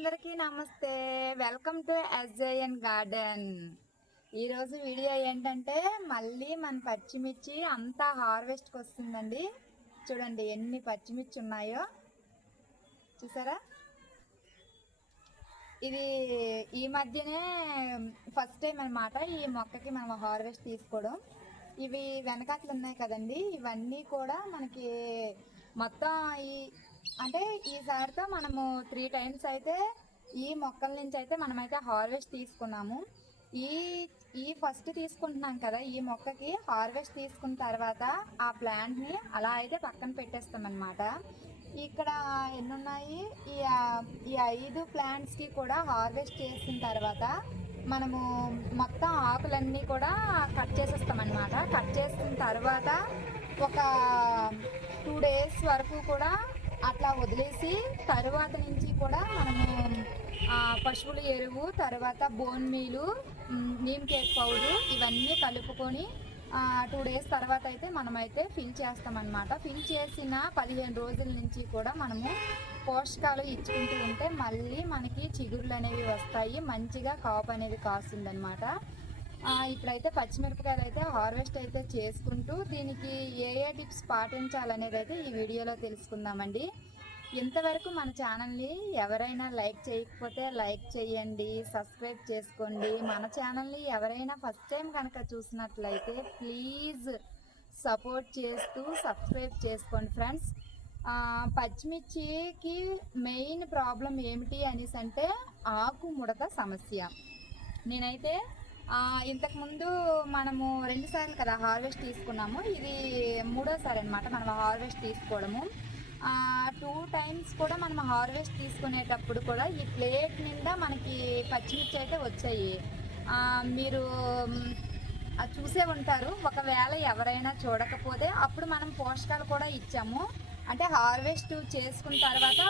అందరికీ నమస్తే. Welcome to SJN garden ఈరోజు వీడియో ఏంటంటే మళ్ళీ మన పచ్చిమిర్చి అంతా హార్వెస్ట్కి వస్తుందండి. చూడండి ఎన్ని పచ్చిమిర్చి ఉన్నాయో. చూసారా? ఇది ఈ మధ్యనే ఫస్ట్ టైం అన్నమాట ఈ మొక్కకి మనం హార్వెస్ట్ తీసుకోవడం. ఇవి వెనకాతలు ఉన్నాయి కదండి. ఇవన్నీ కూడా మనకి మొత్తం ఈ అంటే ఈసారితో మనము త్రీ టైమ్స్ అయితే ఈ మొక్కల నుంచి అయితే మనమైతే హార్వెస్ట్ తీసుకున్నాము. ఈ ఈ ఫస్ట్ తీసుకుంటున్నాం కదా ఈ మొక్కకి హార్వెస్ట్ తీసుకున్న తర్వాత ఆ ప్లాంట్ని అలా అయితే పక్కన పెట్టేస్తాం అనమాట ఇక్కడ ఎన్ని ఉన్నాయి ఈ ఈ ఐదు ప్లాంట్స్కి కూడా హార్వెస్ట్ చేసిన తర్వాత మనము మొత్తం ఆకులన్నీ కూడా కట్ చేసేస్తాం అనమాట కట్ చేసిన తర్వాత ఒక టూ డేస్ వరకు కూడా అట్లా వదిలేసి తర్వాత నుంచి కూడా మనము పశువుల ఎరువు తర్వాత bone meal neem cake powder ఇవన్నీ కలుపుకొని టూ డేస్ తర్వాత అయితే మనమైతే ఫిల్ చేస్తామన్నమాట. ఫిల్ చేసిన పదిహేను రోజుల నుంచి కూడా మనము పోషకాలు ఇచ్చుకుంటూ ఉంటే మళ్ళీ మనకి చిగుర్లు అనేవి వస్తాయి మంచిగా కాపు అనేది కాస్తుందన్నమాట. ఇప్పుడైతే పచ్చిమిరపకాయలు అయితే హార్వెస్ట్ అయితే చేసుకుంటూ దీనికి ఏ ఏ టిప్స్ పాటించాలనేది అయితే ఈ వీడియోలో తెలుసుకుందామండి. ఇంతవరకు మన ఛానల్ని ఎవరైనా లైక్ చేయకపోతే లైక్ చేయండి సబ్స్క్రైబ్ చేసుకోండి. మన ఛానల్ని ఎవరైనా ఫస్ట్ టైం కనుక చూసినట్లయితే ప్లీజ్ సపోర్ట్ చేస్తూ సబ్స్క్రైబ్ చేసుకోండి ఫ్రెండ్స్. పచ్చిమిర్చికి మెయిన్ ప్రాబ్లం ఏమిటి అనేసి అంటే ఆకు ముడత సమస్య. నేనైతే ఇంతకుముందు మనము రెండు సార్లు కదా హార్వెస్ట్ తీసుకున్నాము. ఇది మూడోసారి అనమాట మనం హార్వెస్ట్ తీసుకోవడము. టూ టైమ్స్ కూడా మనం హార్వెస్ట్ తీసుకునేటప్పుడు కూడా ఈ ప్లేట్ నిండా మనకి పచ్చిమిర్చి అయితే వచ్చాయి. మీరు అది చూసే ఉంటారు. ఒకవేళ ఎవరైనా చూడకపోతే అప్పుడు మనం పోషకాలు కూడా ఇచ్చాము. అంటే హార్వెస్ట్ చేసుకున్న తర్వాత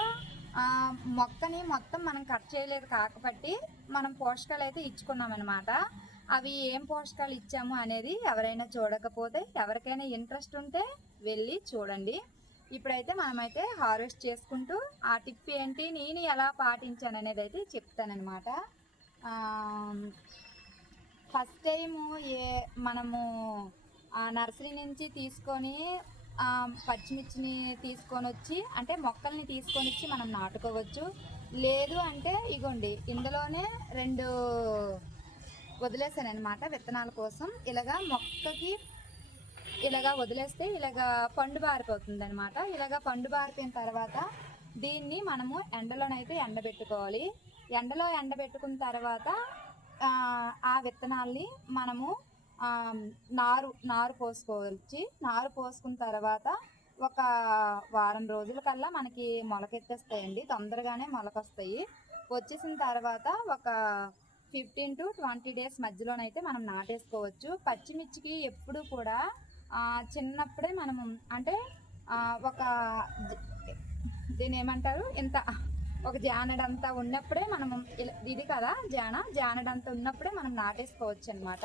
మొక్కని మొత్తం మనం కట్ చేయలేదు కాకబట్టి మనం పోషకాలు అయితే ఇచ్చుకున్నాం అనమాట అవి ఏం పోషకాలు ఇచ్చాము అనేది ఎవరైనా చూడకపోతే ఎవరికైనా ఇంట్రెస్ట్ ఉంటే వెళ్ళి చూడండి. ఇప్పుడైతే మనమైతే హార్వెస్ట్ చేసుకుంటూ ఆ టిప్ ఏంటి నేను ఎలా పాటించాను అనేది అయితే చెప్తానమాట ఫస్ట్ టైము ఏ మనము నర్సరీ నుంచి తీసుకొని పచ్చిమిర్చిని తీసుకొని వచ్చి అంటే మొక్కల్ని తీసుకొని వచ్చి మనం నాటుకోవచ్చు. లేదు అంటే ఇగోండి ఇందులోనే రెండు వదిలేసాను అనమాట విత్తనాల కోసం. ఇలాగా మొక్కకి ఇలాగా వదిలేస్తే ఇలాగా పండు బారిపోతుంది అనమాట ఇలాగా పండు బారిపోయిన తర్వాత దీన్ని మనము ఎండలోనైతే ఎండబెట్టుకోవాలి. ఎండలో ఎండబెట్టుకున్న తర్వాత ఆ, విత్తనాల్ని మనము నారు నారు పోసుకోవచ్చు. నారు పోసుకున్న తర్వాత ఒక వారం రోజుల కల్లా మనకి మొలకెత్తేస్తాయండి. తొందరగానే మొలకొస్తాయి. వచ్చేసిన తర్వాత ఒక ఫిఫ్టీన్ టు ట్వంటీ డేస్ మధ్యలోనైతే మనం నాటేసుకోవచ్చు. పచ్చిమిర్చికి ఎప్పుడు కూడా చిన్నప్పుడే మనము అంటే ఒక దీని ఏమంటారు? ఇంత ఒక జానడంతా ఉన్నప్పుడే మనము ఇలా- ఇది కదా జాన జానడంతా ఉన్నప్పుడే మనం నాటేసుకోవచ్చు అనమాట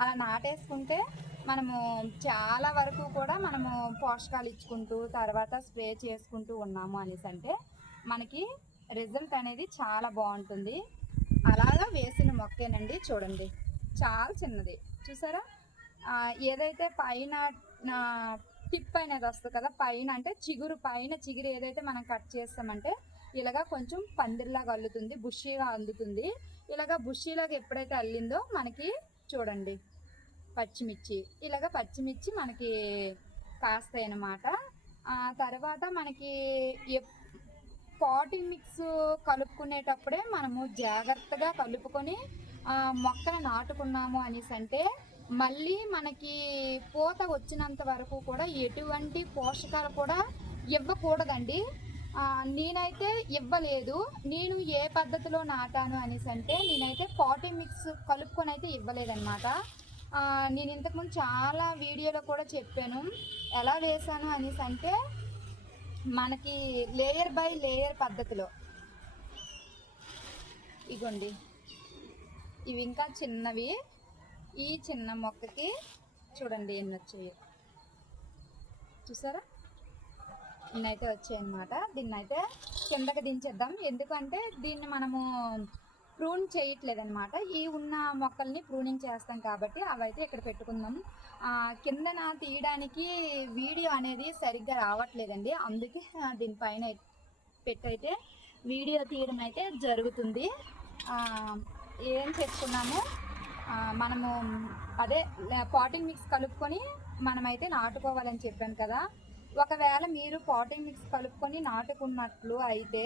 అలా నాటేసుకుంటే మనము చాలా వరకు కూడా మనము పోషకాలు ఇచ్చుకుంటూ తర్వాత స్ప్రే చేసుకుంటూ ఉన్నాము అనేసి అంటే మనకి రిజల్ట్ అనేది చాలా బాగుంటుంది. అలాగా వేసిన మొక్కేనండి చూడండి. చాలా చిన్నది. చూసారా? ఏదైతే పైన టిప్ అనేది వస్తుంది కదా పైన అంటే చిగురు పైన చిగురు ఏదైతే మనం కట్ చేస్తామంటే ఇలాగా కొంచెం పందిరిలాగా అల్లుతుంది బుషీగా అందుతుంది. ఇలాగా బుషీలాగా ఎప్పుడైతే అల్లిందో మనకి చూడండి పచ్చిమిర్చి. ఇలాగ పచ్చిమిర్చి మనకి కాస్తాయి అన్నమాట తర్వాత మనకి పాటి మిక్స్ కలుపుకునేటప్పుడే మనము జాగ్రత్తగా కలుపుకొని మొక్కను నాటుకున్నాము అనేసి అంటే మళ్ళీ మనకి పూత వచ్చినంత వరకు కూడా ఎటువంటి పోషకాలు కూడా ఇవ్వకూడదండి. నేనైతే ఇవ్వలేదు. నేను ఏ పద్ధతిలో నాటాను అనేసి అంటే నేనైతే పాటి మిక్స్ కలుపుకొని అయితే ఇవ్వలేదన్నమాట. నేను ఇంతకుముందు చాలా వీడియోలో కూడా చెప్పాను. ఎలా వేసాను అనేసి అంటే మనకి లేయర్ బై లేయర్ పద్ధతిలో. ఇగోండి. ఇవి ఇంకా చిన్నవి. ఈ చిన్న మొక్కకి చూడండి ఎన్ని వచ్చాయి చూసారా? ఇన్నైతే వచ్చాయన్నమాట. వచ్చాయి దీన్ని అయితే కిందకి దించేద్దాం. ఎందుకంటే దీన్ని మనము ప్రూన్ చేయట్లేదనమాట ఈ ఉన్న మొక్కల్ని ప్రూనింగ్ చేస్తాం కాబట్టి అవైతే ఇక్కడ పెట్టుకుందాం. కిందన తీయడానికి వీడియో అనేది సరిగ్గా రావట్లేదండి. అందుకే దీనిపైన పెట్టయితే వీడియో తీయడం అయితే జరుగుతుంది. ఏం చేసుకున్నాము మనము అదే పాటింగ్ మిక్స్ కలుపుకొని మనమైతే నాటుకోవాలని చెప్పాను కదా. ఒకవేళ మీరు పాటింగ్ మిక్స్ కలుపుకొని నాటుకున్నట్లు అయితే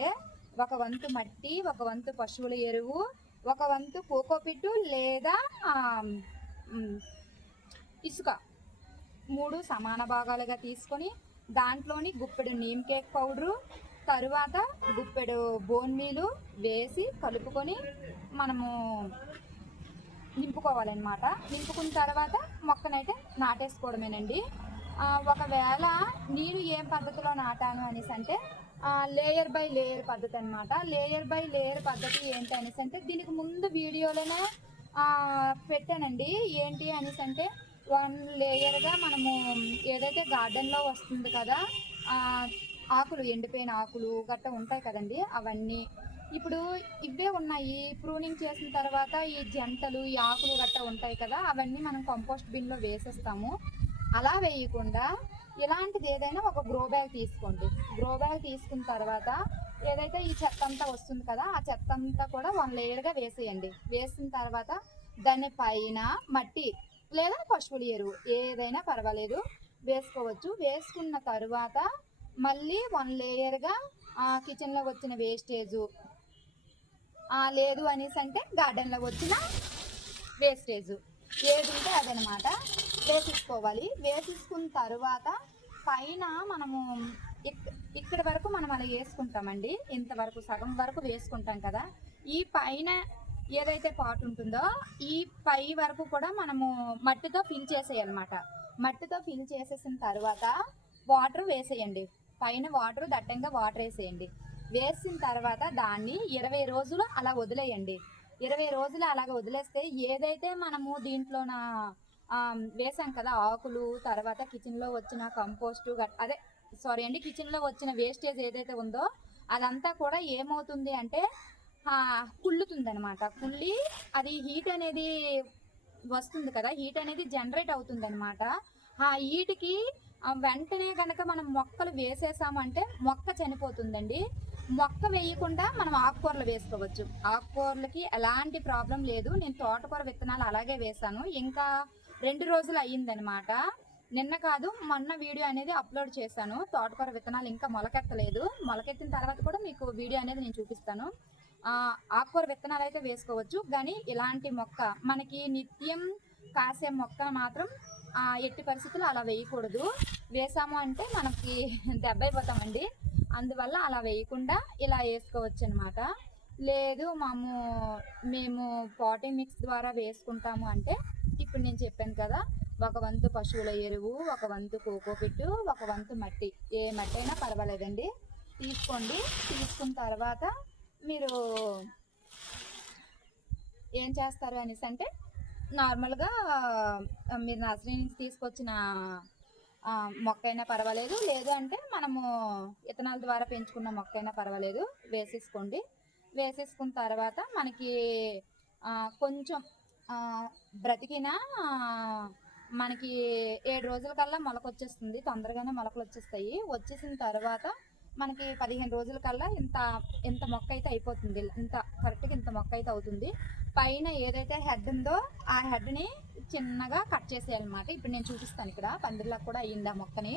ఒక వంతు మట్టి ఒక వంతు పశువుల ఎరువు ఒక వంతు కోకోపిట్టు లేదా ఇసుక. మూడు సమాన భాగాలుగా తీసుకొని దాంట్లోని గుప్పెడు నీమ్ కేక్ పౌడరు తరువాత గుప్పెడు బోన్ మీలు వేసి కలుపుకొని మనము నింపుకోవాలన్నమాట. నింపుకున్న తర్వాత మొక్కనైతే నాటేసుకోవడమేనండి. ఒకవేళ నేను ఏం పద్ధతిలో నాటాను అనేసి అంటే లేయర్ బై లేయర్ పద్ధతి అనమాట లేయర్ బై లేయర్ పద్ధతి ఏంటి అనేసి అంటే దీనికి ముందు వీడియోలోనే పెట్టానండి. ఏంటి అనేసి అంటే వన్ లేయర్గా మనము ఏదైతే గార్డెన్లో వస్తుంది కదా ఆకులు ఎండిపోయిన ఆకులు గట్ట ఉంటాయి కదండి అవన్నీ. ఇప్పుడు ఇవే ఉన్నాయి. ప్రూనింగ్ చేసిన తర్వాత ఈ జంటలు ఈ ఆకులు గట్ట ఉంటాయి కదా అవన్నీ మనం కంపోస్ట్ బిన్లో వేసేస్తాము. అలా వేయకుండా ఇలాంటిది ఏదైనా ఒక గ్రో బ్యాగ్ తీసుకోండి. గ్రో బ్యాగ్ తీసుకున్న తర్వాత ఏదైతే ఈ చెత్త అంతా వస్తుంది కదా ఆ చెత్త అంతా కూడా వన్ లేయర్గా వేసేయండి. వేసిన తర్వాత దాని పైన మట్టి లేదా పశువుల ఎరువు ఏదైనా పర్వాలేదు వేసుకోవచ్చు. వేసుకున్న తర్వాత మళ్ళీ వన్ లేయర్గా కిచెన్లో వచ్చిన వేస్టేజు లేదు అనేసి అంటే గార్డెన్లో వచ్చిన వేస్టేజ్ ఏది ఉంటే అదనమాట వేసేసుకోవాలి. వేసేసుకున్న తర్వాత పైన మనము ఇక్- ఇక్కడి వరకు మనం అలా వేసుకుంటామండి. ఇంతవరకు సగం వరకు వేసుకుంటాం కదా. ఈ పైన ఏదైతే పాట్ ఉంటుందో ఈ పై వరకు కూడా మనము మట్టితో ఫిల్ చేసేయాలన్నమాట. మట్టితో ఫిల్ చేసేసిన తర్వాత వాటర్ వేసేయండి. పైన వాటర్ దట్టంగా వాటర్ వేసేయండి. వేసిన తర్వాత దాన్ని ఇరవై రోజులు అలా వదిలేయండి. ఇరవై రోజులు అలాగ వదిలేస్తే ఏదైతే మనము దీంట్లోన వేసాం కదా ఆకులు తర్వాత కిచెన్లో వచ్చిన కంపోస్ట్ అదే సారీ అండి కిచెన్లో వచ్చిన వేస్టేజ్ ఏదైతే ఉందో అదంతా కూడా ఏమవుతుంది అంటే కుళ్ళుతుంది అనమాట కుళ్ళి అది హీట్ అనేది వస్తుంది కదా హీట్ అనేది జనరేట్ అవుతుంది అనమాట ఆ హీట్కి వెంటనే కనుక మనం మొక్కలు వేసేసామంటే మొక్క చనిపోతుందండి. మొక్క వేయకుండా మనం ఆకుకూరలు వేసుకోవచ్చు. ఆకుకూరలకి ఎలాంటి ప్రాబ్లం లేదు. నేను తోటకూర విత్తనాలు అలాగే వేసాను ఇంకా రెండు రోజులు అయ్యిందనమాట నిన్న కాదు మొన్న వీడియో అనేది అప్లోడ్ చేశాను. తోటకూర విత్తనాలు ఇంకా మొలకెత్తలేదు. మొలకెత్తిన తర్వాత కూడా మీకు వీడియో అనేది నేను చూపిస్తాను. ఆకుకూర విత్తనాలు అయితే వేసుకోవచ్చు. కానీ ఇలాంటి మొక్క మనకి నిత్యం కాసే మొక్క మాత్రం ఎట్టి పరిస్థితులు అలా వేయకూడదు. వేసాము అంటే మనకి దెబ్బ అయిపోతామండి. అందువల్ల అలా వేయకుండా ఇలా వేసుకోవచ్చు అనమాట లేదు మాము మేము పాటీ మిక్స్ ద్వారా వేసుకుంటాము అంటే ఇప్పుడు నేను చెప్పాను కదా ఒక వంతు పశువుల ఎరువు ఒక వంతు కోకోపిట్టు ఒక వంతు మట్టి. ఏ మట్టి అయినా పర్వాలేదండి. తీసుకోండి. తీసుకున్న తర్వాత మీరు ఏం చేస్తారు అనేసి అంటే నార్మల్గా మీరు నర్సరీ నుంచి తీసుకొచ్చిన మొక్క అయినా పర్వాలేదు. లేదు అంటే మనము ఇతనాల ద్వారా పెంచుకున్న మొక్క అయినా పర్వాలేదు. వేసేసుకోండి. వేసేసుకున్న తర్వాత మనకి కొంచెం బ్రతికిన మనకి ఏడు రోజుల కల్లా మొలక వచ్చేస్తుంది తొందరగానే మొలకలు వచ్చేస్తాయి వచ్చేసిన తర్వాత మనకి పదిహేను రోజుల కల్లా ఇంత ఇంత మొక్క అయితే అయిపోతుంది. ఇంత కరెక్ట్గా ఇంత మొక్క అయితే అవుతుంది. పైన ఏదైతే హెడ్ ఉందో ఆ హెడ్ని చిన్నగా కట్ చేసేయాలన్నమాట. ఇప్పుడు నేను చూపిస్తాను ఇక్కడ. పందిరిలా కూడా అయ్యింది ఆ మొక్కని.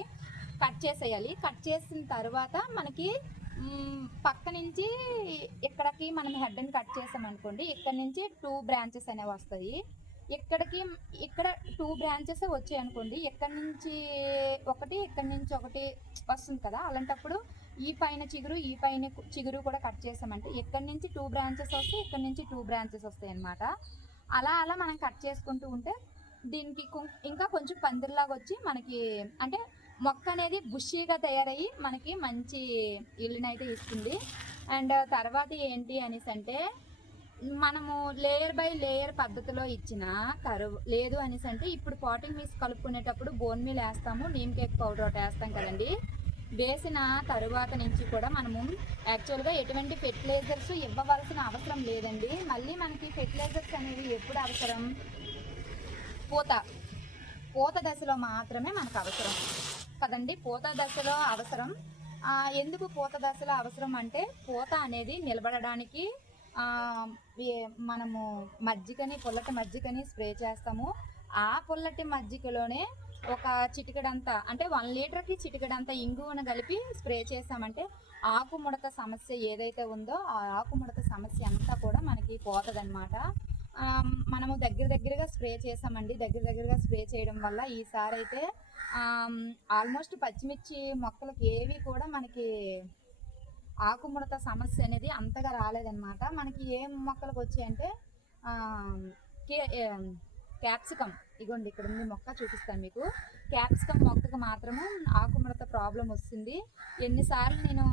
కట్ చేసేయాలి. కట్ చేసిన తర్వాత మనకి పక్క నుంచి ఇక్కడికి మనం హెడ్ని కట్ చేసామనుకోండి ఇక్కడ నుంచి టూ బ్రాంచెస్ అనేవి వస్తాయి. ఇక్కడికి ఇక్కడ టూ బ్రాంచెస్ వచ్చాయి అనుకోండి ఇక్కడ నుంచి ఒకటి ఇక్కడ నుంచి ఒకటి వస్తుంది కదా. అలాంటప్పుడు ఈ పైన చిగురు ఈ పైన చిగురు కూడా కట్ చేసామంటే ఇక్కడ నుంచి టూ బ్రాంచెస్ వస్తాయి ఇక్కడ నుంచి టూ బ్రాంచెస్ వస్తాయి అనమాట అలా అలా మనం కట్ చేసుకుంటూ ఉంటే దీనికి ఇంకా కొంచెం పందిరిలాగా వచ్చి మనకి అంటే మొక్క అనేది బుషీగా తయారయ్యి మనకి మంచి ఇల్లునైతే ఇస్తుంది. అండ్ తర్వాత ఏంటి అనేసి అంటే మనము లేయర్ బై లేయర్ పద్ధతిలో ఇచ్చిన కరువు లేదు అనేసి అంటే ఇప్పుడు పాటింగ్ మీస్ కలుపుకునేటప్పుడు బోన్ మీల్ వేస్తాము నీమ్ కేక్ పౌడర్ ఒకటి వేస్తాం కదండి. వేసిన తరువాత నుంచి కూడా మనము యాక్చువల్గా ఎటువంటి ఫెర్టిలైజర్స్ ఇవ్వవలసిన అవసరం లేదండి. మళ్ళీ మనకి ఫెర్టిలైజర్స్ అనేవి ఎప్పుడు అవసరం? పూత. పూత దశలో మాత్రమే మనకు అవసరం. కదండి? పూత దశలో అవసరం. ఎందుకు పూత దశలో అవసరం అంటే పూత అనేది నిలబడడానికి మనము మజ్జిగని పుల్లటి మజ్జిగని స్ప్రే చేస్తాము. ఆ పుల్లటి మజ్జిగలోనే ఒక చిటికడంత అంటే వన్ లీటర్కి చిటికడంత ఇంగువను కలిపి స్ప్రే చేసామంటే ఆకుముడత సమస్య ఏదైతే ఉందో ఆ ఆకుముడత సమస్య అంతా కూడా మనకి పోతుందన్నమాట. మనము దగ్గర దగ్గరగా స్ప్రే చేసామండి దగ్గర దగ్గరగా స్ప్రే చేయడం వల్ల ఈసారి అయితే ఆల్మోస్ట్ పచ్చిమిర్చి మొక్కలకి ఏవి కూడా మనకి ఆకుముడత సమస్య అనేది అంతగా రాలేదన్నమాట. మనకి ఏ మొక్కలకు వచ్చాయంటే కే- క్యాప్సికమ్ ఇగోండి ఇక్కడ ఉంది మొక్క చూపిస్తాను మీకు. క్యాప్సికమ్ మొక్కకు మాత్రము ఆకుముడత ప్రాబ్లం వస్తుంది. ఎన్నిసార్లు నేను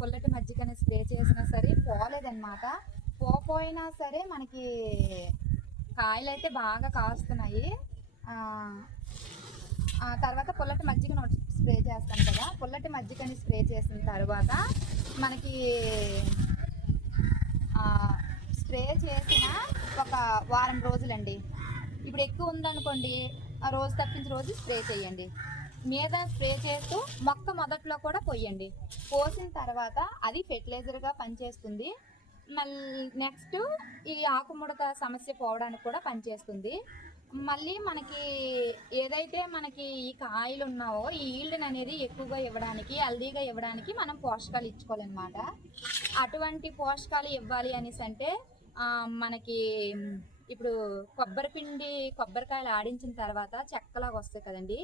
పుల్లటి మజ్జిగని స్ప్రే చేసినా సరే పోలేదన్నమాట. పోపోయినా సరే మనకి కాయలు అయితే బాగా కాస్తున్నాయి. ఆ, తర్వాత పుల్లటి మజ్జిగను స్ప్రే చేస్తాను కదా. పుల్లటి మజ్జిగని స్ప్రే చేసిన తర్వాత మనకి స్ప్రే చేసిన ఒక వారం రోజులండి. ఇప్పుడు ఎక్కువ ఉందనుకోండి ఆ రోజు తప్పించి రోజు స్ప్రే చేయండి. మీద స్ప్రే చేస్తూ మొక్క మొదట్లో కూడా పోయండి. పోసిన తర్వాత అది ఫెర్టిలైజర్గా పనిచేస్తుంది. మళ్ళీ నెక్స్ట్ ఈ ఆకుముడత సమస్య పోవడానికి కూడా పనిచేస్తుంది. మళ్ళీ మనకి ఏదైతే మనకి ఈ కాయలు ఉన్నావో ఈ ఈల్డ్ని అనేది ఎక్కువగా ఇవ్వడానికి హెల్దీగా ఇవ్వడానికి మనం పోషకాలు ఇచ్చుకోవాలన్నమాట. అటువంటి పోషకాలు ఇవ్వాలి అనేసి అంటే మనకి ఇప్పుడు కొబ్బరి పిండి కొబ్బరికాయలు ఆడించిన తర్వాత చెక్కలాగా వస్తాయి కదండి.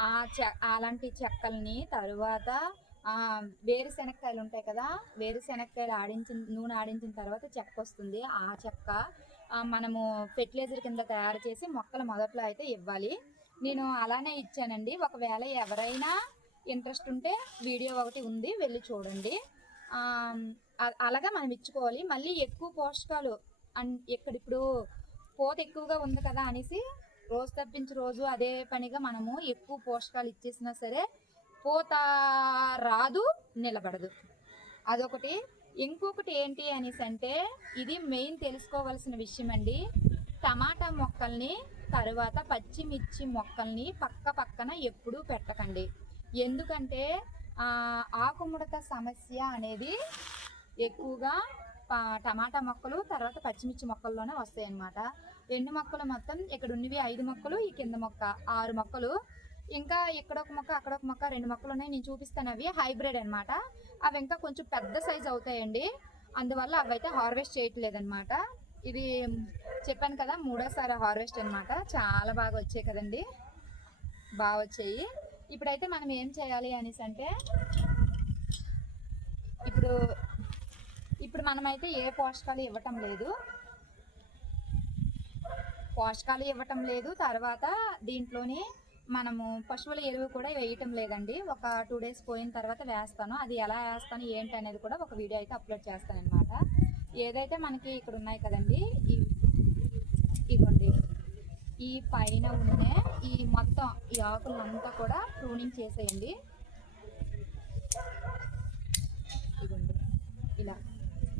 ఆ చె అలాంటి చెక్కల్ని తరువాత వేరుశెనక్కాయలు ఉంటాయి కదా వేరుశెనక్కాయలు ఆడించిన నూనె ఆడించిన తర్వాత చెక్క వస్తుంది ఆ చెక్క మనము ఫెర్టిలైజర్ కింద తయారు చేసి మొక్కలు మొదట్లో అయితే ఇవ్వాలి. నేను అలానే ఇచ్చానండి. ఒకవేళ ఎవరైనా ఇంట్రెస్ట్ ఉంటే వీడియో ఒకటి ఉంది వెళ్ళి చూడండి. అలాగా మనం ఇచ్చుకోవాలి. మళ్ళీ ఎక్కువ పోషకాలు అన్ ఇక్కడ ఇప్పుడు పోత ఎక్కువగా ఉంది కదా అనేసి రోజు తప్పించి రోజు అదే పనిగా మనము ఎక్కువ పోషకాలు ఇచ్చేసినా సరే పోత రాదు నిలబడదు. అదొకటి. ఇంకొకటి ఏంటి అనేసి అంటే ఇది మెయిన్ తెలుసుకోవాల్సిన విషయం అండి. టమాటా మొక్కల్ని తర్వాత పచ్చిమిర్చి మొక్కల్ని పక్క పక్కన ఎప్పుడూ పెట్టకండి. ఎందుకంటే ఆకుముడత సమస్య అనేది ఎక్కువగా టమాటా మొక్కలు తర్వాత పచ్చిమిర్చి మొక్కల్లోనే వస్తాయి అన్నమాట ఎండు మొక్కలు మొత్తం ఇక్కడ ఉన్నవి ఐదు మొక్కలు ఈ కింద మొక్క ఆరు మొక్కలు. ఇంకా ఇక్కడ ఒక మొక్క అక్కడ ఒక మొక్క రెండు మొక్కలు ఉన్నాయి నేను చూపిస్తాను అవి. హైబ్రిడ్ అన్నమాట. అవి ఇంకా కొంచెం పెద్ద సైజ్ అవుతాయండి. అందువల్ల అవి అయితే హార్వెస్ట్ చేయట్లేదు అనమాట ఇది చెప్పాను కదా మూడోసారి హార్వెస్ట్ అనమాట చాలా బాగా వచ్చాయి కదండి. బాగా వచ్చాయి. ఇప్పుడైతే మనం ఏం చేయాలి అనేసి అంటే ఇప్పుడు ఇప్పుడు మనమైతే ఏ పోషకాలు ఇవ్వటం లేదు. పోషకాలు ఇవ్వటం లేదు. తర్వాత దీంట్లోని మనము పశువుల ఎరువు కూడా వేయటం లేదండి. ఒక టూ డేస్ పోయిన తర్వాత వేస్తాను. అది ఎలా వేస్తాను ఏంటి అనేది కూడా ఒక వీడియో అయితే అప్లోడ్ చేస్తాను అనమాట ఏదైతే మనకి ఇక్కడ ఉన్నాయి కదండి ఈ ఇవ్వండి ఈ పైన ఉండే ఈ మొత్తం ఈ ఆకులంతా కూడా ప్రూనింగ్ చేసేయండి. ఇదిగోండి. ఇలా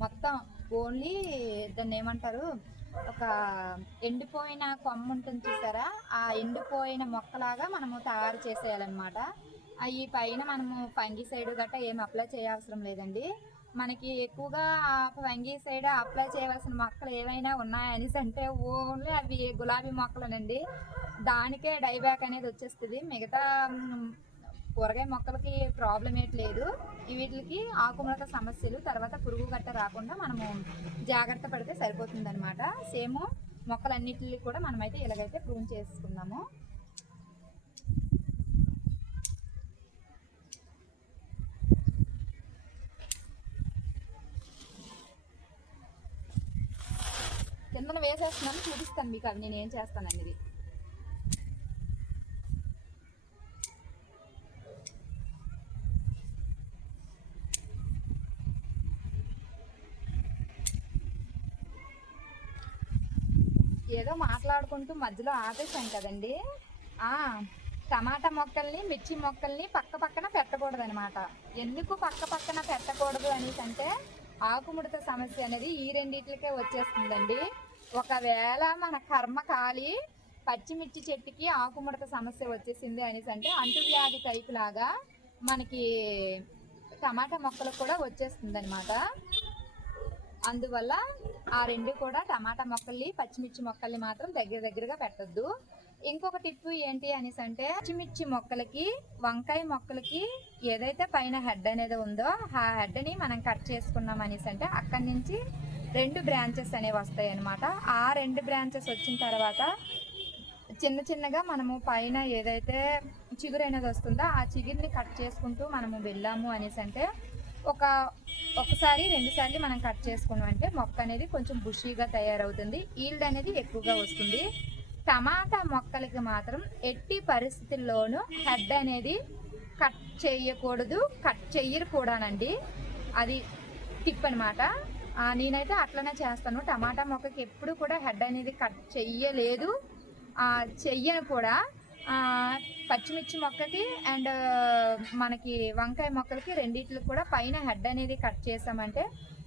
మొత్తం ఓన్లీ దాన్ని ఏమంటారు ఒక ఎండిపోయిన కొమ్మ ఉంటుంది చూసారా? ఆ ఎండిపోయిన మొక్కలాగా మనము తయారు చేసేయాలన్నమాట. ఈ పైన మనము ఫంగిసైడ్ గట్రా ఏం అప్లై చేయవసరం లేదండి. మనకి ఎక్కువగా ఫంగిసైడ్ అప్లై చేయవలసిన మొక్కలు ఏవైనా ఉన్నాయనేసి అంటే ఓన్లీ అవి గులాబీ మొక్కలనండి. దానికే డైబ్యాక్ అనేది వచ్చేస్తుంది. మిగతా కూరగాయ మొక్కలకి ప్రాబ్లం ఏంటి లేదు. వీటికి ఆకుముడత సమస్యలు తర్వాత పురుగు గట్ట రాకుండా మనము జాగ్రత్త పడితే సరిపోతుంది అనమాట సేమ్ మొక్కలన్నిటికి కూడా మనమైతే ఇలాగైతే ప్రూన్ చేసుకుందాము. కిందన వేసేస్తున్నాను చూపిస్తాను మీకు అది నేను ఏం చేస్తానండి ఇది ఏదో మాట్లాడుకుంటూ మధ్యలో ఆపేశాం కదండి. ఆ, టమాటా మొక్కల్ని మిర్చి మొక్కల్ని పక్క పక్కన పెట్టకూడదు అనమాట ఎందుకు పక్క పక్కన పెట్టకూడదు అనేసి అంటే ఆకుముడత సమస్య అనేది ఈ రెండిట్లకే వచ్చేస్తుందండి. ఒకవేళ మన కర్మ కాలి పచ్చిమిర్చి చెట్టుకి ఆకుముడత సమస్య వచ్చేసింది అనేసి అంటే అంటువ్యాధి టైపు లాగా మనకి టమాటా మొక్కలకు కూడా వచ్చేస్తుంది అనమాట అందువల్ల ఆ రెండు కూడా టమాటా మొక్కల్ని పచ్చిమిర్చి మొక్కల్ని మాత్రం దగ్గర దగ్గరగా పెట్టద్దు. ఇంకొక టిప్ ఏంటి అనేసి అంటే పచ్చిమిర్చి మొక్కలకి వంకాయ మొక్కలకి ఏదైతే పైన హెడ్ అనేది ఉందో ఆ హెడ్ని మనం కట్ చేసుకున్నాం అనేసి అంటే అక్కడి నుంచి రెండు బ్రాంచెస్ అనేవి వస్తాయి అనమాట ఆ రెండు బ్రాంచెస్ వచ్చిన తర్వాత చిన్న చిన్నగా మనము పైన ఏదైతే చిగురు అనేది వస్తుందో ఆ చిగురిని కట్ చేసుకుంటూ మనము వెళ్ళాము అనేసి అంటే ఒక ఒకసారి రెండు సార్లు మనం కట్ చేసుకున్నాం అంటే మొక్క అనేది కొంచెం బుషీగా తయారవుతుంది. ఈల్డ్ అనేది ఎక్కువగా వస్తుంది. టమాటా మొక్కలకి మాత్రం ఎట్టి పరిస్థితుల్లోనూ హెడ్ అనేది కట్ చేయకూడదు కట్ చెయ్యరు కూడానండి అది టిప్ అనమాట నేనైతే అట్లనే చేస్తాను. టమాటా మొక్కకి ఎప్పుడు కూడా హెడ్ అనేది కట్ చెయ్యలేదు. ఆ, చెయ్యను కూడా. పచ్చిమిర్చి మొక్కకి అండ్ మనకి వంకాయ మొక్కలకి రెండిట్లకి కూడా పైన హెడ్ అనేది కట్ చేసామంటే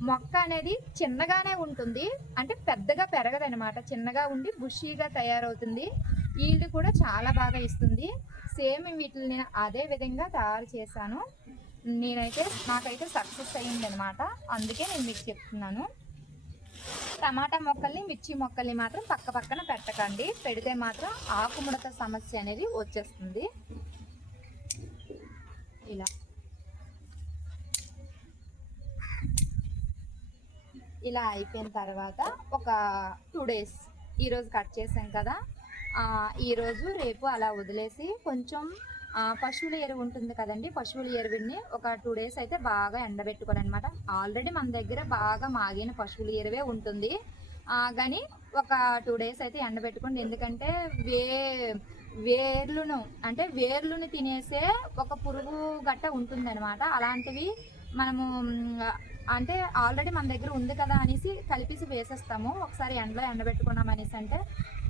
మొక్క అనేది చిన్నగానే ఉంటుంది. అంటే పెద్దగా పెరగదనమాట చిన్నగా ఉండి బుషీగా తయారవుతుంది. ఈల్డ్ కూడా చాలా బాగా ఇస్తుంది. సేమ్ వీటిని నేను అదే విధంగా తయారు చేశాను. నేనైతే నాకైతే సక్సెస్ అయ్యింది అనమాట అందుకే నేను మీకు చెప్తున్నాను. టమాటా మొక్కల్ని మిర్చి మొక్కల్ని మాత్రం పక్క పక్కన పెట్టకండి. పెడితే మాత్రం ఆకుముడత సమస్య అనేది వచ్చేస్తుంది. ఇలా. ఇలా అయిపోయిన తర్వాత ఒక టూ డేస్ ఈరోజు కట్ చేసాం కదా. ఈరోజు రేపు అలా వదిలేసి కొంచెం పశువుల ఎరువు ఉంటుంది కదండి. పశువుల ఎరువుని ఒక టూ డేస్ అయితే బాగా ఎండబెట్టుకోవాలి అనమాట ఆల్రెడీ మన దగ్గర బాగా మాగిన పశువుల ఎరువే ఉంటుంది. కానీ ఒక టూ డేస్ అయితే ఎండబెట్టుకోండి. ఎందుకంటే వే వేర్లును అంటే వేర్లును తినేసే ఒక పురుగు గట్ట ఉంటుందన్నమాట. అలాంటివి మనము అంటే ఆల్రెడీ మన దగ్గర ఉంది కదా అనేసి కలిపేసి వేసేస్తాము. ఒకసారి ఎండలో ఎండబెట్టుకున్నాం అనేసి అంటే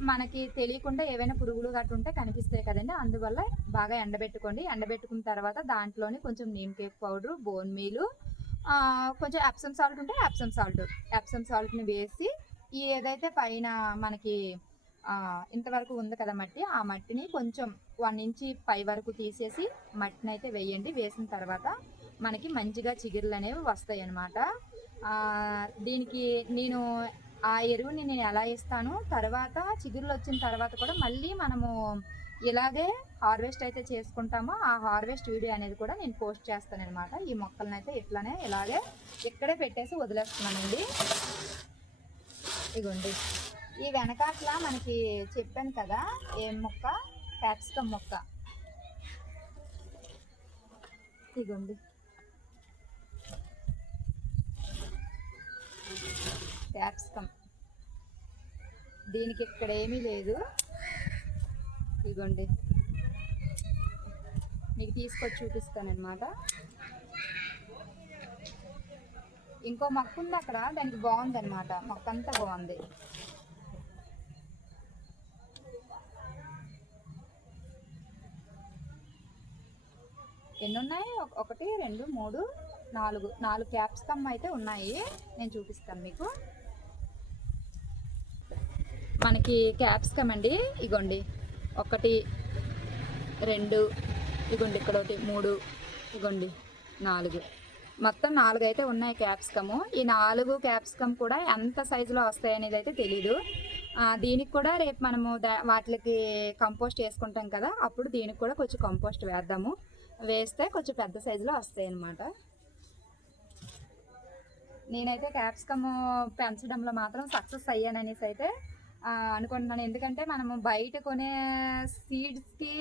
మనకి తెలియకుండా ఏవైనా పురుగులు గట్టు ఉంటే కనిపిస్తాయి కదండి. అందువల్ల బాగా ఎండబెట్టుకోండి. ఎండబెట్టుకున్న తర్వాత దాంట్లోని కొంచెం neem cake powder bone meal కొంచెం ఎప్సమ్ సాల్ట్ ఉంటే ఎప్సమ్ సాల్ట్ ఎప్సమ్ సాల్ట్ని వేసి ఈ ఏదైతే పైన మనకి ఇంతవరకు ఉంది కదా మట్టి ఆ మట్టిని కొంచెం వన్ ఇంచి పై వరకు తీసేసి మట్టిని అయితే వేయండి. వేసిన తర్వాత మనకి మంచిగా చిగుర్లు అనేవి వస్తాయి అన్నమాట దీనికి నేను ఆ ఎరువుని నేను ఎలా ఇస్తాను? తర్వాత చిగురులు వచ్చిన తర్వాత కూడా మళ్ళీ మనము ఇలాగే హార్వెస్ట్ అయితే చేసుకుంటామో ఆ హార్వెస్ట్ వీడియో అనేది కూడా నేను పోస్ట్ చేస్తాను అనమాట ఈ మొక్కలను అయితే ఇట్లానే ఇలాగే ఇక్కడే పెట్టేసి వదిలేస్తున్నానండి. ఇగోండి. ఈ వెనకాట్ల మనకి చెప్పాను కదా ఏం మొక్క? క్యాప్సికమ్ మొక్క. ఇగోండి. క్యాప్సికమ్. దీనికి ఇక్కడ ఏమీ లేదు. ఇదిగోండి. మీకు తీసుకొచ్చి చూపిస్తానమాట ఇంకో మొక్క ఉంది అక్కడ దానికి బాగుంది అనమాట మొక్క అంతా బాగుంది. ఎన్ని ఉన్నాయి ఒకటి రెండు మూడు నాలుగు. నాలుగు క్యాప్సికమ్ అయితే ఉన్నాయి. నేను చూపిస్తాను మీకు. మనకి క్యాప్సికమ్ అండి. ఇగోండి. ఒకటి రెండు ఇగోండి ఇక్కడ ఒకటి మూడు ఇగోండి నాలుగు. మొత్తం నాలుగు అయితే ఉన్నాయి క్యాప్సికము. ఈ నాలుగు క్యాప్సికమ్ కూడా ఎంత సైజులో వస్తాయి అనేది అయితే తెలీదు. దీనికి కూడా రేపు మనము దా- వాటికి కంపోస్ట్ వేసుకుంటాం కదా. అప్పుడు దీనికి కూడా కొంచెం కంపోస్ట్ వేద్దాము. వేస్తే కొంచెం పెద్ద సైజులో వస్తాయి అన్నమాట. నేనైతే క్యాప్సికమ్ పెంచడంలో మాత్రం సక్సెస్ అయ్యాననేసి అయితే అనుకుంటున్నాను. ఎందుకంటే మనము బయట కొనే సీడ్స్కి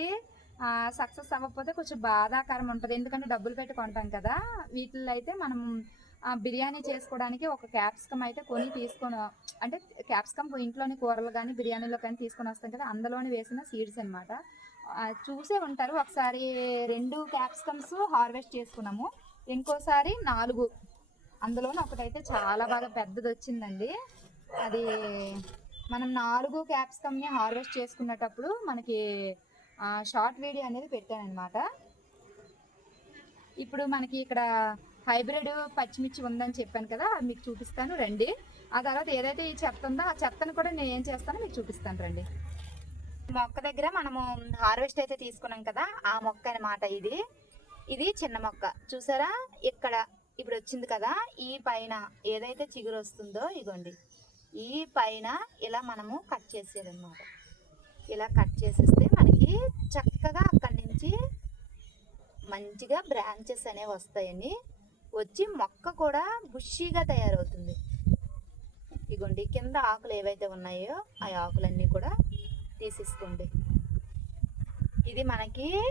సక్సెస్ అవ్వకపోతే కొంచెం బాధాకరం ఉంటుంది. ఎందుకంటే డబ్బులు పెట్టి కొంటాం కదా. వీటిల్లో అయితే మనం బిర్యానీ చేసుకోవడానికి ఒక క్యాప్సికమ్ అయితే కొని తీసుకొని అంటే క్యాప్సికమ్ ఇంట్లోని కూరలు కానీ బిర్యానీలో కానీ తీసుకొని వస్తాం కదా. అందులోని వేసిన సీడ్స్ అనమాట చూసే ఉంటారు. ఒకసారి రెండు క్యాప్సికమ్స్ హార్వెస్ట్ చేసుకున్నాము. ఇంకోసారి నాలుగు. అందులోనే ఒకటైతే చాలా బాగా పెద్దది వచ్చిందండి అది మనం నాలుగు క్యాప్సికమ్ని హార్వెస్ట్ చేసుకునేటప్పుడు మనకి షార్ట్ వీడియో అనేది పెట్టాను ఇప్పుడు మనకి ఇక్కడ హైబ్రిడ్ పచ్చిమిర్చి ఉందని చెప్పాను కదా అది మీకు చూపిస్తాను రండి. ఆ తర్వాత ఏదైతే ఈ చెత్త ఉందో ఆ చెత్తను కూడా నేను ఏం చేస్తానో మీకు చూపిస్తాను రండి. మొక్క దగ్గర మనము హార్వెస్ట్ అయితే తీసుకున్నాం కదా ఆ మొక్క అనమాట ఇది. ఇది చిన్న మొక్క. చూసారా? ఇక్కడ ఇప్పుడు వచ్చింది కదా ఈ పైన ఏదైతే చిగురు వస్తుందో ఇగోండి. ఈ పైన ఇలా మనము కట్ చేసేదన్నమాట. ఇలా కట్ చేసేస్తే మనకి చక్కగా అక్కడి నుంచి మంచిగా బ్రాంచెస్ అనేవి వస్తాయండి. వచ్చి మొక్క కూడా బుషీగా తయారవుతుంది. ఇగోండి కింద ఆకులు ఏవైతే ఉన్నాయో ఆ ఆకులన్నీ కూడా తీసేసుకోండి. ఇది మనకి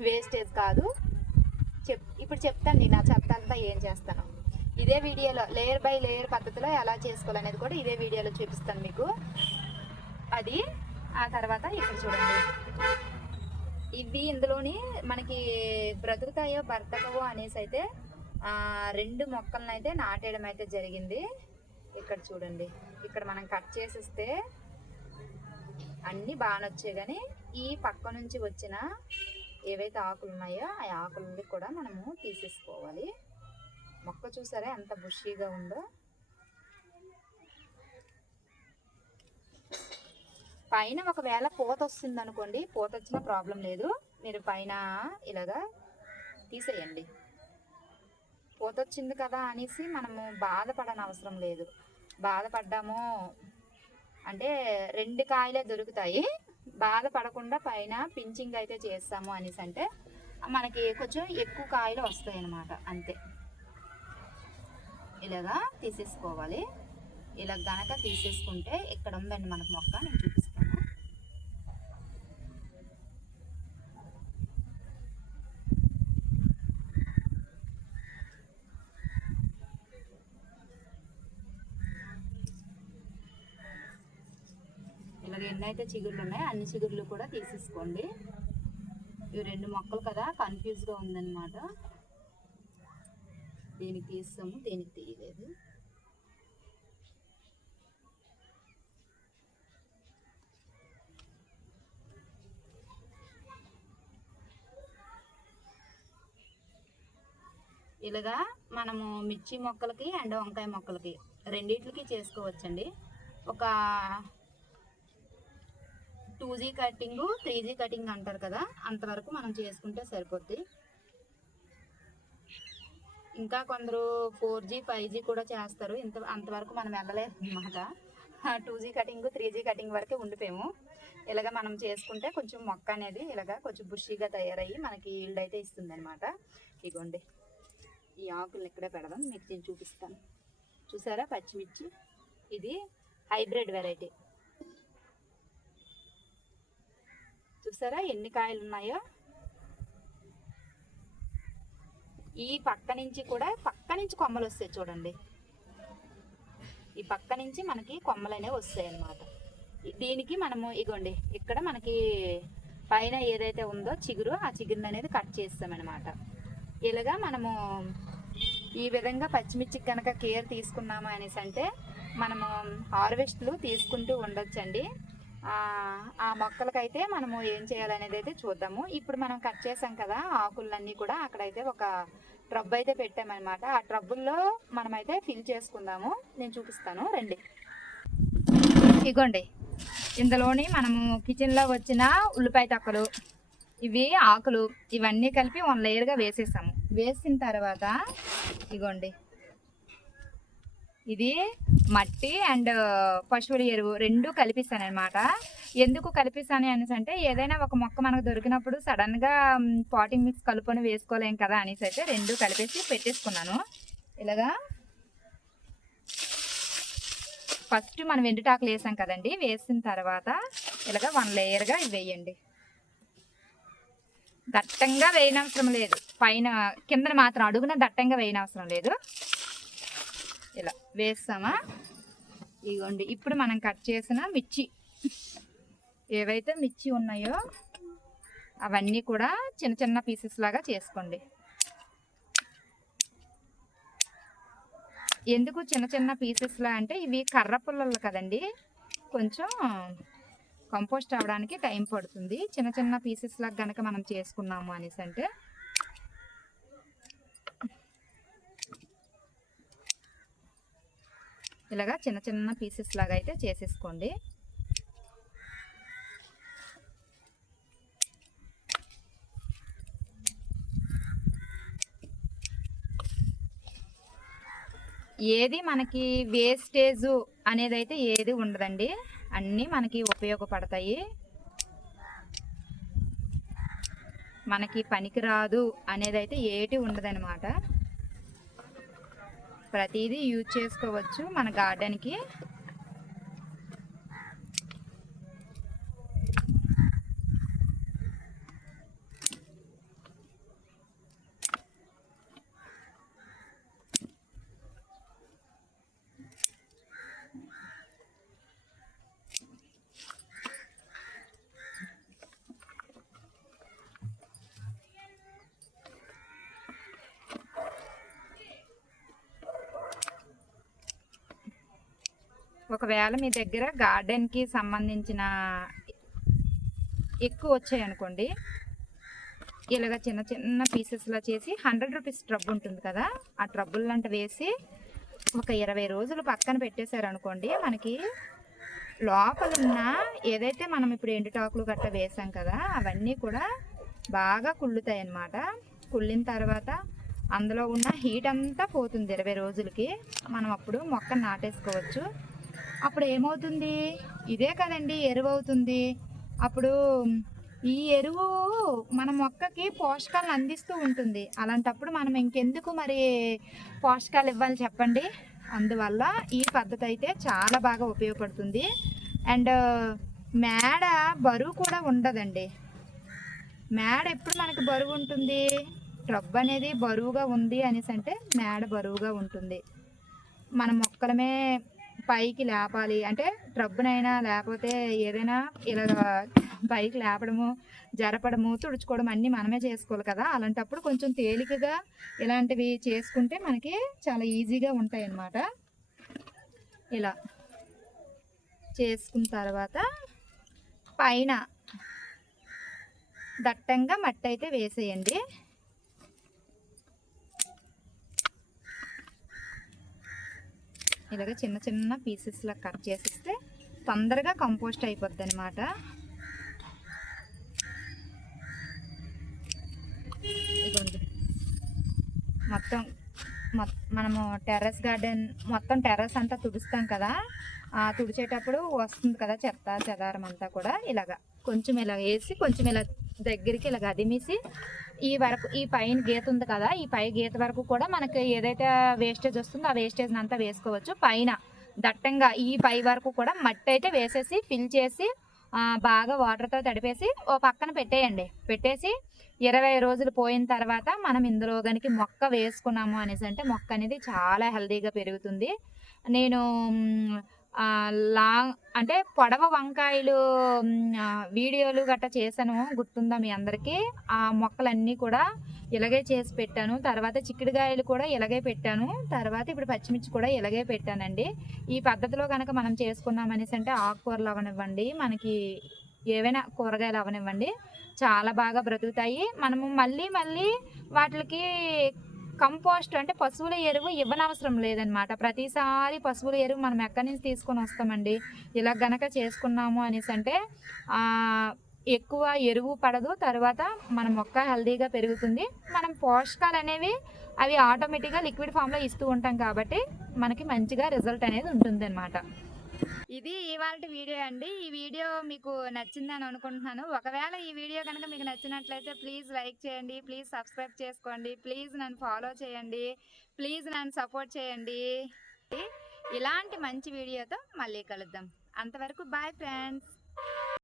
వేస్టేజ్ కాదు. చెప్ ఇప్పుడు చెప్తాను నా చెత్త అంతా ఏం చేస్తాను. ఇదే వీడియోలో లేయర్ బై లేయర్ పద్ధతిలో ఎలా చేసుకోవాలనేది కూడా ఇదే వీడియోలో చూపిస్తాను మీకు. అది ఆ తర్వాత ఇక్కడ చూడండి. ఇవి ఇందులోని మనకి బ్రతుకుతాయో బ్రతకవో అనేసి అయితే రెండు మొక్కలను అయితే నాటేయడం అయితే జరిగింది. ఇక్కడ చూడండి. ఇక్కడ మనం కట్ చేసిస్తే అన్నీ బాగానే వచ్చాయి. కానీ ఈ పక్క నుంచి వచ్చిన ఏవైతే ఆకులు ఉన్నాయో ఆ ఆకులని కూడా మనము తీసేసుకోవాలి. మొక్క చూసారా? ఎంత బుషీగా ఉందో. పైన ఒకవేళ పూత వస్తుంది అనుకోండి పూత వచ్చిన ప్రాబ్లం లేదు. మీరు పైన ఇలాగా తీసేయండి. పూత వచ్చింది కదా అనేసి మనము బాధపడని అవసరం లేదు. బాధపడ్డాము అంటే రెండు కాయలే దొరుకుతాయి. బాధపడకుండా పైన పించింగ్ అయితే చేస్తాము అనేసి అంటే మనకి కొంచెం ఎక్కువ కాయలు వస్తాయి అన్నమాట అంతే. ఇలాగా తీసేసుకోవాలి. ఇలా గనక తీసేసుకుంటే ఇక్కడ ఉందండి మనకు మొక్క? నేను చూపిస్తాను. ఇలాగ ఎన్నైతే చిగుళ్ళు ఉన్నాయో అన్ని చిగుళ్ళు కూడా తీసేసుకోండి. ఇవి రెండు మొక్కలు కదా కన్ఫ్యూజ్గా ఉందన్నమాట. దీనికి తీస్తాము దీనికి తీయలేదు ఇలాగా మనము మిర్చి మొక్కలకి అండ్ వంకాయ మొక్కలకి రెండిట్లకి చేసుకోవచ్చండి. ఒక two G cutting three G cutting అంటారు కదా అంతవరకు మనం చేసుకుంటే సరిపోద్ది. ఇంకా కొందరు ఫోర్ జీ ఫైవ్ జీ కూడా చేస్తారు. ఇంత అంతవరకు మనం వెళ్ళలేదు అనమాట two G cutting three G cutting వరకే ఉండిపోయాము. ఇలాగ మనం చేసుకుంటే కొంచెం మొక్క అనేది ఇలాగ కొంచెం బుషీగా తయారయ్యి మనకి ఈల్డ్ అయితే ఇస్తుంది అనమాట ఇగోండి. ఈ ఆకులను ఇక్కడే పెడదాం. మీకు నేను చూపిస్తాను. చూసారా? పచ్చిమిర్చి. ఇది హైబ్రిడ్ వెరైటీ. చూసారా? ఎన్ని కాయలు ఉన్నాయో ఈ పక్క నుంచి కూడా పక్క నుంచి కొమ్మలు వస్తాయి చూడండి. ఈ పక్క నుంచి మనకి కొమ్మలు అనేవి వస్తాయి అన్నమాట. దీనికి మనము ఇగోండి ఇక్కడ మనకి పైన ఏదైతే ఉందో చిగురు ఆ చిగురుని అనేది కట్ చేస్తామన్నమాట ఇలాగా మనము ఈ విధంగా పచ్చిమిర్చికి కనుక కేర్ తీసుకున్నామా అనేసి అంటే మనము హార్వెస్ట్లు తీసుకుంటూ ఉండొచ్చండి. ఆ, మొక్కలకైతే మనము ఏం చేయాలనేది అయితే చూద్దాము. ఇప్పుడు మనం కట్ చేసాం కదా ఆకులన్నీ కూడా అక్కడైతే ఒక ట్రబ్ అయితే పెట్టామన్నమాట. ఆ ట్రబ్బుల్లో మనమైతే ఫిల్ చేసుకుందాము. నేను చూపిస్తాను. రండి. ఇగోండి. ఇందులోని మనము కిచెన్లో వచ్చిన ఉల్లిపాయ తొక్కలు ఇవి ఆకులు ఇవన్నీ కలిపి వన్ లేయర్గా వేసేసాము. వేసిన తర్వాత ఇగోండి. ఇది మట్టి అండ్ పశువుల ఎరువు రెండు కలిపిస్తాను అనమాట ఎందుకు కలిపిస్తాను అనేసి అంటే ఏదైనా ఒక మొక్క మనకు దొరికినప్పుడు సడన్గా పాటింగ్ మిక్స్ కలుపుని వేసుకోలేం కదా అనేసి అయితే రెండు కలిపేసి పెట్టేసుకున్నాను. ఇలాగా. ఫస్ట్ మనం ఎండుటాకులు వేసాం కదండి వేసిన తర్వాత ఇలాగ వన్ లేయర్గా ఇవి వేయండి. దట్టంగా వేయనవసరం లేదు. పైన కిందన మాత్రం అడుగున దట్టంగా వేయనవసరం లేదు. ఇలా వేస్తామా? ఇగోండి ఇప్పుడు మనం కట్ చేసిన మిర్చి. ఏవైతే మిర్చి ఉన్నాయో అవన్నీ కూడా చిన్న చిన్న పీసెస్ లాగా చేసుకోండి. ఎందుకు చిన్న చిన్న పీసెస్లా అంటే ఇవి కర్ర పుల్లలు కదండి. కొంచెం కంపోస్ట్ అవ్వడానికి టైం పడుతుంది. చిన్న చిన్న పీసెస్లాగా కనుక మనం చేసుకున్నాము అనేసి అంటే ఇలాగా చిన్న చిన్న పీసెస్ లాగా అయితే చేసేసుకోండి. ఏది మనకి వేస్టేజ్ అనేది అయితే ఏది ఉండదండి. అన్నీ మనకి ఉపయోగపడతాయి. మనకి పనికి రాదు అనేది అయితే ఏటి ఉండదన్నమాట. ప్రతిదీ యూజ్ చేసుకోవచ్చు మన గార్డెన్కి. ఒకవేళ మీ దగ్గర గార్డెన్కి సంబంధించిన ఎక్కువ వచ్చాయి అనుకోండి ఇలాగ చిన్న చిన్న పీసెస్లా చేసి హండ్రెడ్ రూపీస్ ట్రబ్ ఉంటుంది కదా ఆ ట్రబ్బులు లాంటి వేసి ఒక ఇరవై రోజులు పక్కన పెట్టేశారు అనుకోండి మనకి లోపల ఉన్న ఏదైతే మనం ఇప్పుడు ఎండుటాకులు గట్ట వేసాం కదా అవన్నీ కూడా బాగా కుళ్ళుతాయి అన్నమాట. కుళ్ళిన తర్వాత అందులో ఉన్న హీట్ అంతా పోతుంది ఇరవై రోజులకి. మనం అప్పుడు మొక్క నాటేసుకోవచ్చు. అప్పుడు ఏమవుతుంది ఇదే కదండి ఎరువు అవుతుంది అప్పుడు ఈ ఎరువు మన మొక్కకి పోషకాలను అందిస్తూ ఉంటుంది. అలాంటప్పుడు మనం ఇంకెందుకు మరి పోషకాలు ఇవ్వాలి చెప్పండి? అందువల్ల ఈ పద్ధతి అయితే చాలా బాగా ఉపయోగపడుతుంది. అండ్ మేడ బరువు కూడా ఉండదండి. మేడ ఎప్పుడు మనకి బరువు ఉంటుంది? ట్రబ్ అనేది బరువుగా ఉంది అనేసి అంటే మేడ బరువుగా ఉంటుంది. మన మొక్కలమే పైకి లేపాలి. అంటే ట్రబ్బునైనా లేకపోతే ఏదైనా ఇలా పైకి లేపడము జరపడము తుడుచుకోవడం అన్నీ మనమే చేసుకోవాలి కదా. అలాంటప్పుడు కొంచెం తేలికగా ఇలాంటివి చేసుకుంటే మనకి చాలా ఈజీగా ఉంటాయి అన్నమాట ఇలా చేసుకున్న తర్వాత పైన దట్టంగా మట్టి అయితే వేసేయండి. ఇలాగ చిన్న చిన్న పీసెస్లా కట్ చేసిస్తే తొందరగా కంపోస్ట్ అయిపోద్ది అనమాట ఇదిగోండి. మొత్తం మనము టెర్రస్ గార్డెన్ మొత్తం టెర్రస్ అంతా తుడుస్తాం కదా ఆ తుడిచేటప్పుడు వస్తుంది కదా చెత్త చెదారం అంతా కూడా ఇలాగా. కొంచెం ఇలా వేసి కొంచెం ఇలా దగ్గరికి ఇలాగ అదిమేసి ఈ వరకు ఈ పైన గీత ఉంది కదా ఈ పై గీత వరకు కూడా మనకి ఏదైతే వేస్టేజ్ వస్తుందో ఆ వేస్టేజ్ అంతా వేసుకోవచ్చు. పైన దట్టంగా ఈ పై వరకు కూడా మట్టి అయితే వేసేసి ఫిల్ చేసి బాగా వాటర్తో తడిపేసి ఓ పక్కన పెట్టేయండి. పెట్టేసి ఇరవై రోజులు పోయిన తర్వాత మనం ఇందులో కనుక మొక్క వేసుకున్నాము అనేసి అంటే మొక్క అనేది చాలా హెల్దీగా పెరుగుతుంది. నేను లాంగ్ అంటే పొడవ వంకాయలు వీడియోలు గట్రా చేశాను గుర్తుందా మీ అందరికీ? ఆ మొక్కలన్నీ కూడా ఇలాగే చేసి పెట్టాను. తర్వాత చిక్కుడుగాయలు కూడా ఇలాగే పెట్టాను. తర్వాత ఇప్పుడు పచ్చిమిర్చి కూడా ఇలాగే పెట్టానండి. ఈ పద్ధతిలో కనుక మనం చేసుకున్నామనేసి అంటే ఆకుకూరలు అవనివ్వండి మనకి ఏవైనా కూరగాయలు అవనివ్వండి చాలా బాగా బ్రతుకుతాయి. మనము మళ్ళీ మళ్ళీ వాటికి కంపోస్ట్ అంటే పశువుల ఎరువు ఇవ్వనవసరం లేదనమాట ప్రతిసారి పశువుల ఎరువు మనం ఎక్కడి నుంచి తీసుకొని వస్తామండి? ఇలా గనక చేసుకున్నాము అనేసి అంటే ఎక్కువ ఎరువు పడదు. తర్వాత మన మొక్క హెల్దీగా పెరుగుతుంది. మనం పోషకాలు అనేవి అవి ఆటోమేటిక్గా లిక్విడ్ ఫామ్లో ఇస్తూ ఉంటాం కాబట్టి మనకి మంచిగా రిజల్ట్ అనేది ఉంటుంది ఇది ఇవాళ వీడియో అండి. ఈ వీడియో మీకు నచ్చిందని అనుకుంటున్నాను. ఒకవేళ ఈ వీడియో కనుక మీకు నచ్చినట్లయితే ప్లీజ్ లైక్ చేయండి. ప్లీజ్ సబ్స్క్రైబ్ చేసుకోండి. ప్లీజ్ నన్ను ఫాలో చేయండి. ప్లీజ్ నన్ను సపోర్ట్ చేయండి. ఇలాంటి మంచి వీడియోతో మళ్ళీ కలుద్దాం. అంతవరకు బాయ్ ఫ్రెండ్స్.